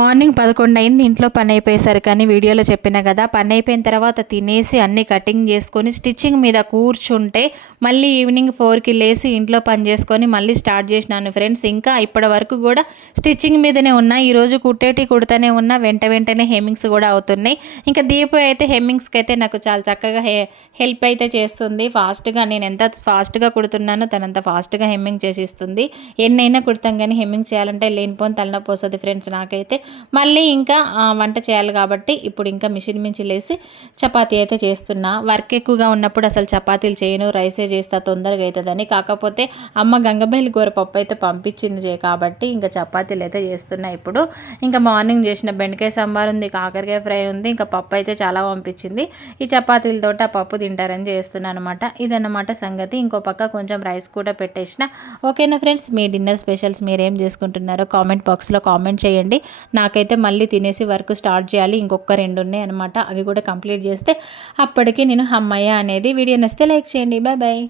Morning పదకొండు అయింది ఇంట్లో పని అయిపోయేసరికి కానీ వీడియోలో చెప్పిన కదా పని అయిపోయిన తర్వాత తినేసి అన్ని కటింగ్ చేసుకొని స్టిచ్చింగ్ మీద కూర్చుంటే మళ్ళీ ఈవినింగ్ ఫోర్కి లేసి ఇంట్లో పని చేసుకొని మళ్ళీ స్టార్ట్ చేసినాను ఫ్రెండ్స్. ఇంకా ఇప్పటి వరకు కూడా స్టిచ్చింగ్ మీదనే ఉన్నా ఈరోజు కుట్టేటి కుడుతూనే ఉన్నా వెంట వెంటనే హెమ్మింగ్స్ కూడా అవుతున్నాయి. ఇంకా దీపు అయితే హెమ్మింగ్స్కి అయితే నాకు చాలా చక్కగా హె హెల్ప్ అయితే చేస్తుంది. ఫాస్ట్గా నేను ఎంత ఫాస్ట్గా కుడుతున్నానో తనంత ఫాస్ట్గా హెమ్మింగ్ చేసిస్తుంది ఎన్నైనా కుడతాం కానీ హెమ్మింగ్ చేయాలంటే లేనిపోని తలనొప్పి వస్తుంది ఫ్రెండ్స్ నాకైతే. మళ్ళీ ఇంకా వంట చేయాలి కాబట్టి ఇప్పుడు ఇంకా మిషన్ మించి లేసి చపాతీ అయితే చేస్తున్నా. వర్క్ ఎక్కువగా ఉన్నప్పుడు అసలు చపాతీలు చేయను రైసే చేస్తా తొందరగా అవుతుందని కాకపోతే అమ్మ గంగబెల్లి కూర పప్పు అయితే పంపించింది కాబట్టి ఇంకా చపాతీలు అయితే చేస్తున్నా ఇప్పుడు. ఇంకా మార్నింగ్ చేసిన బెండకాయ సాంబార్ ఉంది కాకరకాయ ఫ్రై ఉంది ఇంకా పప్పు అయితే చాలా పంపించింది. ఈ చపాతీలతోటి ఆ పప్పు తింటారని చేస్తున్నాను అనమాట ఇదన్నమాట సంగతి. ఇంకో పక్క కొంచెం రైస్ కూడా పెట్టేసిన. ఓకేనా ఫ్రెండ్స్? మీ డిన్నర్ స్పెషల్స్ మీరు ఏం చేసుకుంటున్నారో కామెంట్ బాక్స్లో కామెంట్ చేయండి. నాకైతే మళ్ళీ తినేసి వర్క్ స్టార్ట్ చేయాలి. ఇంకొక రెండు ఉన్నాయి అనమాట అవి కూడా కంప్లీట్ చేస్తే అప్పటికి నేను అమ్మయ్య అనేది వీడియో నచ్చితే లైక్ చేయండి. Bye bye.